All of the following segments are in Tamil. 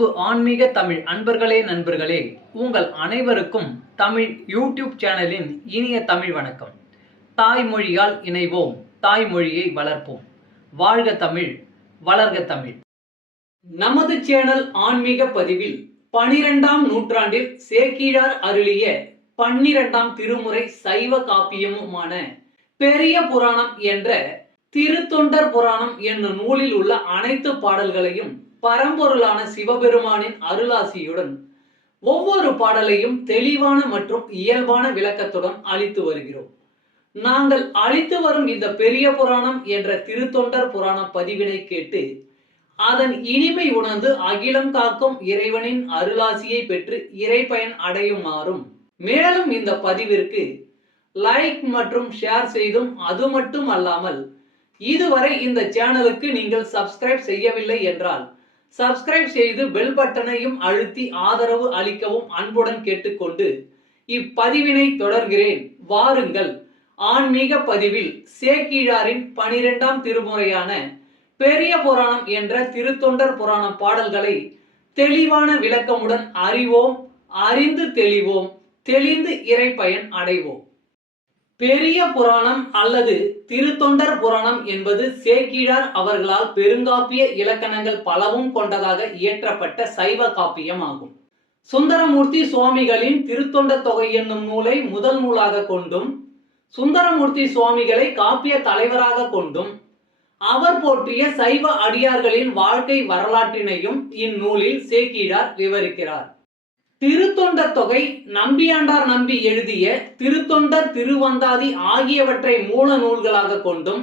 அன்பு ஆன்மீக தமிழ் அன்பர்களே நண்பர்களே, உங்கள் அனைவருக்கும் தமிழ் யூடியூப் சேனலின் இனிய தமிழ் வணக்கம். தாய்மொழியால் இணைவோம், தாய்மொழியை வளர்ப்போம். வாழ்க தமிழ், வளர்க தமிழ். நமது சேனல் ஆன்மீக பதிவில் 12ஆம் நூற்றாண்டில் சேக்கிழார் அருளிய 12ஆம் திருமுறை சைவ காப்பியமுமான பெரிய புராணம் என்ற திருத்தொண்டர் புராணம் என்னும் நூலில் உள்ள அனைத்து பாடல்களையும் பரம்பொருளான சிவபெருமானின் அருளாசியுடன் ஒவ்வொரு பாடலையும் தெளிவான மற்றும் இயல்பான விளக்கத்துடன் அளித்து வருகிறோம். நாங்கள் அளித்து வரும் இந்த பெரிய புராணம் என்ற திருத்தொண்டர் புராணம் பதிவினை கேட்டு அதன் இனிமை உணர்ந்து அகிலம் காக்கும் இறைவனின் அருளாசியை பெற்று இறைப்பயன் அடையுமாறும், மேலும் இந்த பதிவிற்கு லைக் மற்றும் ஷேர் செய்தும், அது மட்டும் அல்லாமல் இதுவரை இந்த சேனலுக்கு நீங்கள் சப்ஸ்கிரைப் செய்யவில்லை என்றால் சப்ஸ்கிரைப் செய்து பெல் பட்டனையும் அழுத்தி ஆதரவு அளிக்கவும் அன்புடன் கேட்டுக்கொண்டு இப்பதிவினை தொடர்கிறேன். வாருங்கள், ஆன்மீக பதிவில் சேக்கிழாரின் 12ஆம் திருமுறையான பெரிய புராணம் என்ற திருத்தொண்டர் புராணம் பாடல்களை தெளிவான விளக்கமுடன் அறிவோம், அறிந்து தெளிவோம், தெளிந்து இறைப்பயன் அடைவோம். பெரிய புராணம் அல்லது திருத்தொண்டர் புராணம் என்பது சேக்கிழார் அவர்களால் பெருங்காப்பிய இலக்கணங்கள் பலவும் கொண்டதாக இயற்றப்பட்ட சைவ காப்பியம் ஆகும். சுந்தரமூர்த்தி சுவாமிகளின் திருத்தொண்டர் தொகை என்னும் நூலை முதல் நூலாக கொண்டும், சுந்தரமூர்த்தி சுவாமிகளை காப்பிய தலைவராக கொண்டும், அவர் போற்றிய சைவ அடியார்களின் வாழ்க்கை வரலாற்றினையும் இந்நூலில் சேக்கிழார் விவரிக்கிறார். திருத்தொண்டர் தொகை நம்பியாண்டார் நம்பி எழுதிய திருத்தொண்டர் திருவந்தாதி ஆகியவற்றை மூல நூல்களாக கொண்டும்,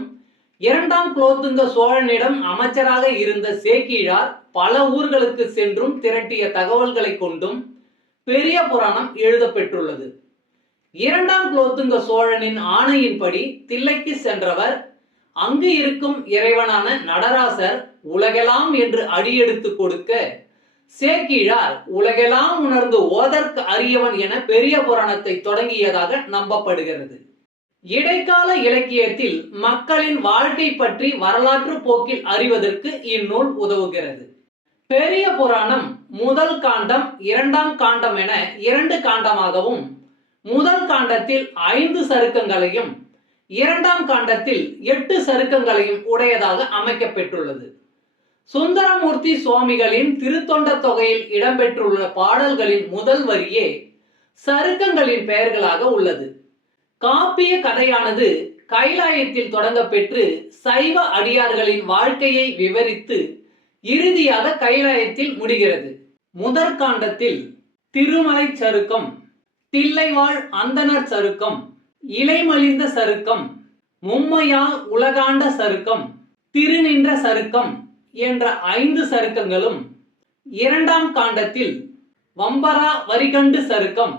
2ஆம் குலோத்துங்க சோழனிடம் அமைச்சராக இருந்த சேக்கிழார் பல ஊர்களுக்கு சென்றும் திரட்டிய தகவல்களை கொண்டும் பெரிய புராணம் எழுதப்பெற்றுள்ளது. 2ஆம் குலோத்துங்க சோழனின் ஆணையின்படி தில்லைக்கு சென்றவர் அங்கு இருக்கும் இறைவனான நடராசர் உலகெல்லாம் என்று அடியெடுத்து கொடுக்க சேக்கிழார் உலகெல்லாம் உணர்ந்து ஓதற்கு அரியவன் என பெரிய புராணத்தை தொடங்கியதாக நம்பப்படுகிறது. இடைக்கால இலக்கியத்தில் மக்களின் வாழ்க்கை பற்றி வரலாற்று போக்கில் அறிவதற்கு இந்நூல் உதவுகிறது. பெரிய புராணம் முதல் காண்டம், 2ஆம் காண்டம் என 2 காண்டமாகவும், முதல் காண்டத்தில் 5 சருக்கங்களையும் 2ஆம் காண்டத்தில் 8 சருக்கங்களையும் உடையதாக அமைக்கப்பெற்றுள்ளது. சுந்தரமூர்த்தி சுவாமிகளின் திருத்தொண்டர் தொகையில் இடம்பெற்றுள்ள பாடல்களின் முதல் வரியே சருக்கங்களின் பெயர்களாக உள்ளது. காப்பிய கதையானது கைலாயத்தில் தொடங்க பெற்று சைவ அடியார்களின் வாழ்க்கையை விவரித்து இறுதியாக கைலாயத்தில் முடிகிறது. முதற் காண்டத்தில் திருமலை சருக்கம், தில்லைவாழ் அந்தணர் சருக்கம், இலைமலிந்த சருக்கம், மும்மையால் உலகாண்ட சருக்கம், திருநின்ற சருக்கம் என்ற 5 சருக்கங்களும், 2ஆம் காண்டத்தில் வம்பரா வரிகண்டு சருக்கம்,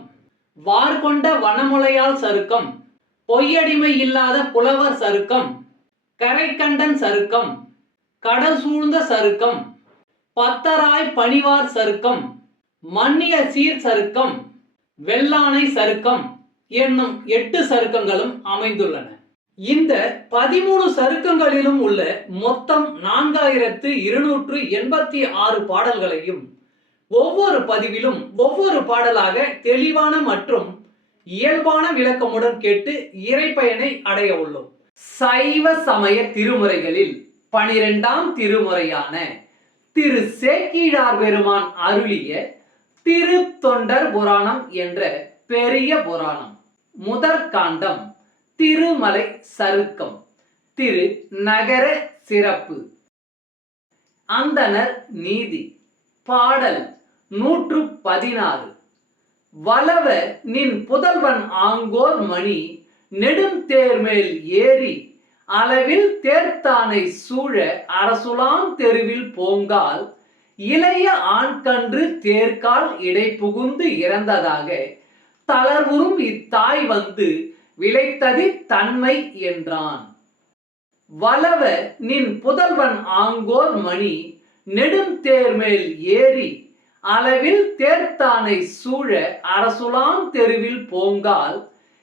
வார்கொண்ட வனமுலையால் சருக்கம், பொய்யடிமை இல்லாத புலவர் சருக்கம், கரைக்கண்டன் சருக்கம், கடல் சூழ்ந்த சருக்கம், பத்தராய் பணிவார் சருக்கம், மன்னிய சீர் சருக்கம், வெள்ளானை சருக்கம் என்னும் 8 சருக்கங்களும் அமைந்துள்ளன. இந்த 13 சருக்கங்களிலும் உள்ள மொத்தம் 4286 பாடல்களையும் ஒவ்வொரு பதிவிலும் ஒவ்வொரு பாடலாக தெளிவான மற்றும் இயல்பான விளக்கமுடன் கேட்டு இறைப்பயனை அடைய உள்ளோம். சைவ சமய திருமுறைகளில் 12ஆம் திருமுறையான திரு சேக்கிழார் பெருமான் அருளிய திருத்தொண்டர் புராணம் என்ற பெரிய புராணம். முதற் காண்டம் திருமலை சருக்கம், திரு நகர சிறப்பு, அந்தணர் நீதி. பாடல் 116. வளவ நின் புதல்வன் ஆங்கோர் மணி நெடுந்தேர்மேல் ஏறி அளவில் தேர்த்தானை சூழ அரசுலாம் தெருவில் போங்கால் இளைய ஆண்கன்று தேர்கால் இடை புகுந்து இறந்ததாக தளர்வுறும் இத்தாய் வந்து விளைத்ததி தன்மை என்றான். வளவ நின் புதல்வன் ஆங்கோர் மணி நெடுந்தேர்மேல் ஏறி அளவில் தேர்த்தானை சூழ அரசுலாம் தெருவில் போங்கால்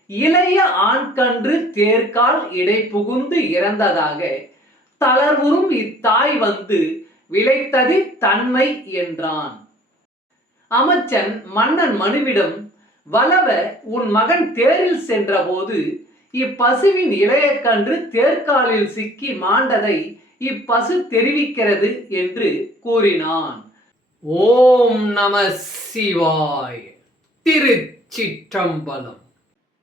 இளைய ஆண்கன்று தேர்கால் இடை புகுந்து இறந்ததாக தளர்வுறும் இத்தாய் வந்து விளைத்ததி தன்மை என்றான். அமைச்சன் மன்னன் மனுவிடம், வளவ உன் மகன் தேரில் சென்றபோது இப்பசுவின் இளைய கன்று தேர்காலில் சிக்கி மாண்டதை இப்பசு தெரிவிக்கிறது என்று கூறினான். ஓம் நம சிவாய். திருச்சிற்றம்பலம்.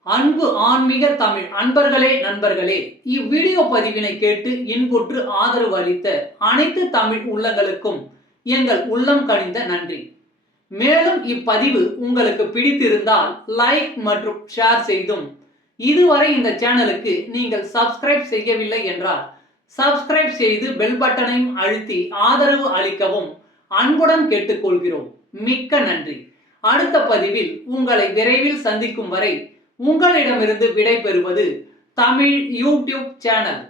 அன்பு ஆன்மீக தமிழ் அன்பர்களே, நண்பர்களே, இவ்வீடியோ பதிவினை கேட்டு இன்புற்று ஆதரவு அளித்த அனைத்து தமிழ் உள்ளங்களுக்கும் எங்கள் உள்ளம் கனிந்த நன்றி. மேலும் இப்பதிவு உங்களுக்கு பிடித்திருந்தால் லைக் மற்றும் ஷேர் செய்தும், இதுவரை இந்த சேனலுக்கு நீங்கள் சப்ஸ்கிரைப் செய்யவில்லை என்றால் சப்ஸ்கிரைப் செய்து பெல் பட்டனையும் அழுத்தி ஆதரவு அளிக்கவும் அன்புடன் கேட்டுக்கொள்கிறோம். மிக்க நன்றி. அடுத்த பதிவில் உங்களை விரைவில் சந்திக்கும் வரை உங்களிடமிருந்து விடை பெறுவது தமிழ் யூடியூப் சேனல்.